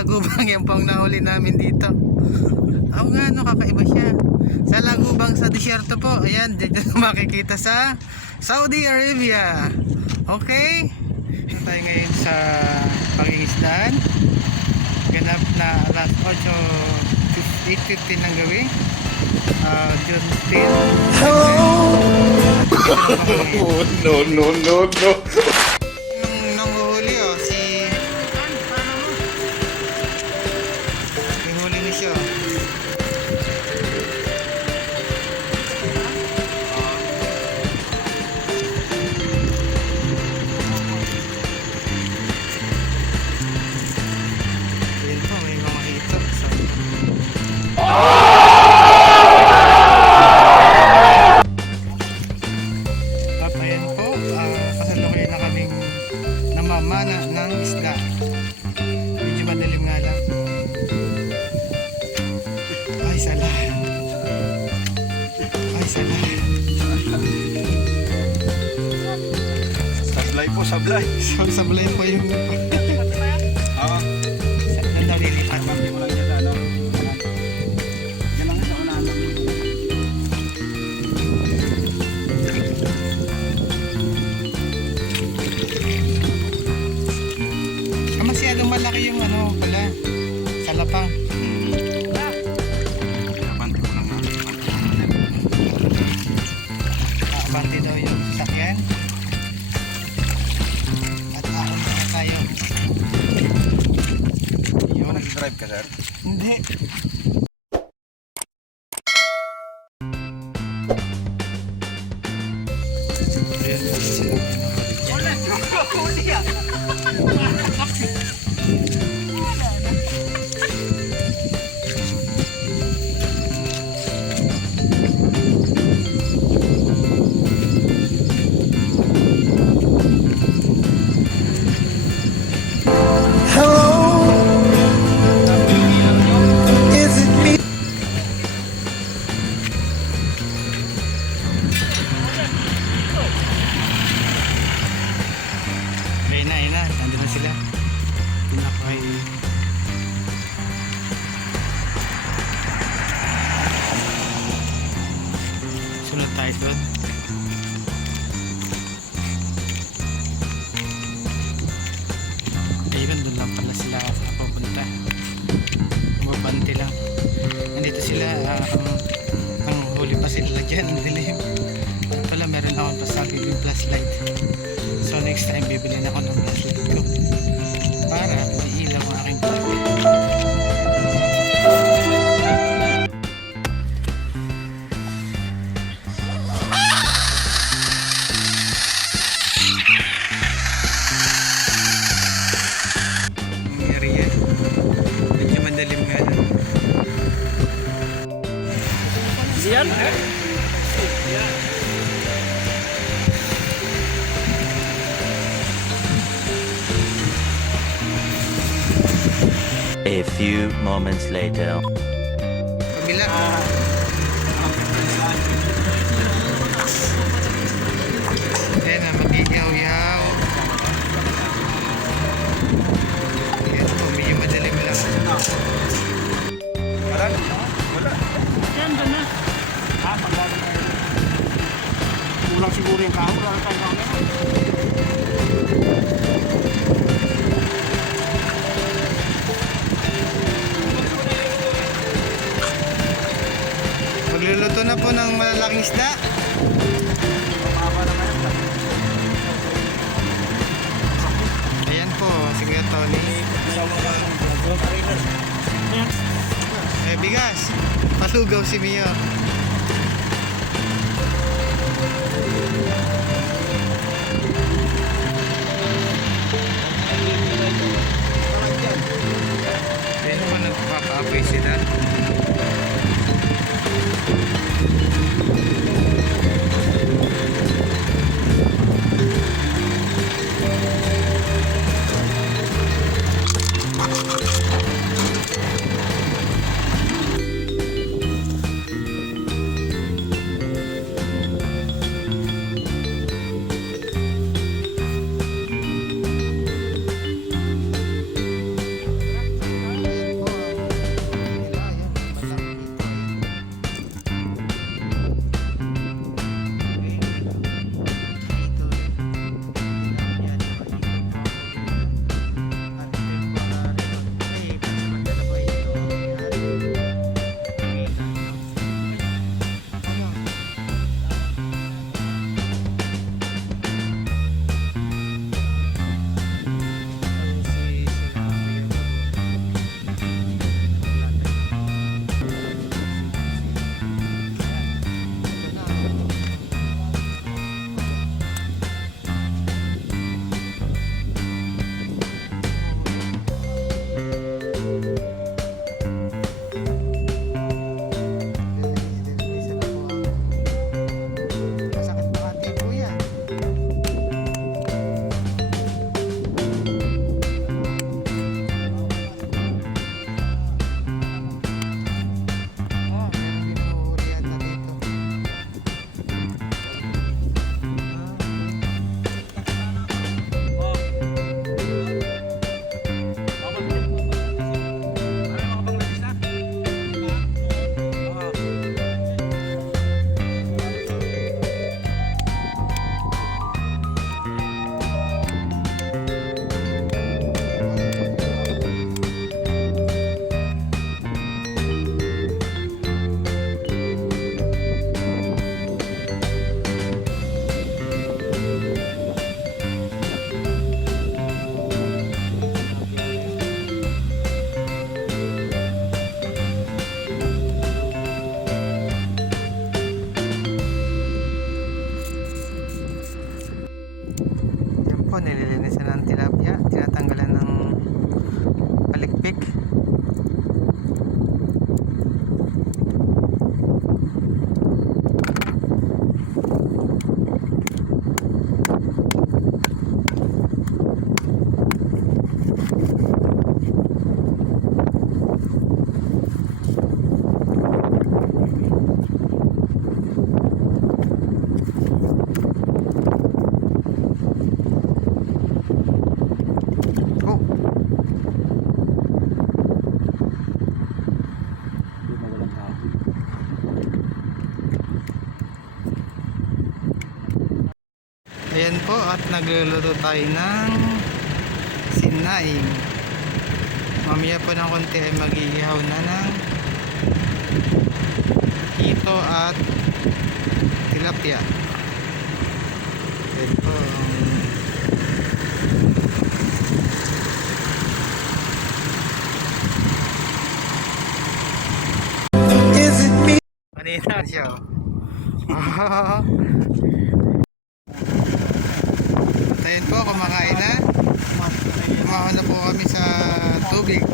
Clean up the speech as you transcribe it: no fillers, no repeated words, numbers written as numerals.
lagubang yung pang nahuli namin dito. Oo nga, no, kakaiba siya. Sa lagubang sa Disyerto po. Ayan, dito makikita sa Saudi Arabia. Okay, tayo ngayon sa pangingisdaan. Ganap na alas 8:15 ng gabi, June 10. No. Nung nanguhuli, oh, yung huli ni siya. Yun po, may mga hito. At ayan po, kasalukuyan na kaming namamana ng isda. Medyo madilim nga lang. Ay, sala. Ay, sala. Sablay po, sablay. Sablay po yung... Oo. Saan daw lilipat? Hindi mo lang dyan, ano? Diyan lang sa unahan mo. Masyadong malaki yung ano pala, salapang. Abante mo lang natin. Abante daw yung sasakyan. At ahon na tayo. Yung nag-drive ka, sir? Hindi. Ayun na, nandun na sila. Pinakay. Sunod tayo doon. Ayun, doon lang pala sila pupunta. Bumabante lang. Nandito sila, ang huli pa sila dyan, ang dilim. At pala meron akong pasabi yung flashlight. So next time bibili na ako ng flashlight ko para iilaw ang aking vlog. Nangyari yan. Medyo madalim nga lang. Yan? A few moments later. Pamilya. Ayan na, mag-iyaw-yaw. Ayan po, medyo madalim lang. Wala? Wala. Diyan, doon na. Ha? Paglalim na yun. Kulang siguro yung kahon. Wala na tayong kahon. Magluluto na po ng malalaking isda. Mababa na ngayon. Ayan po, si Kuya Tony. Eh, bigas. Palugaw si Mio. Ayan naman, nagpapaapoy sila. Go! Doon na walang tao. Ayan po, at nagluluto tayo ng sinaing. Mamaya po ng konti ay mag-iihaw na ng hito at tilapia. Ayan po. Kanina siya. At ayun po, kumakain na. Kumaon na po kami sa tubig.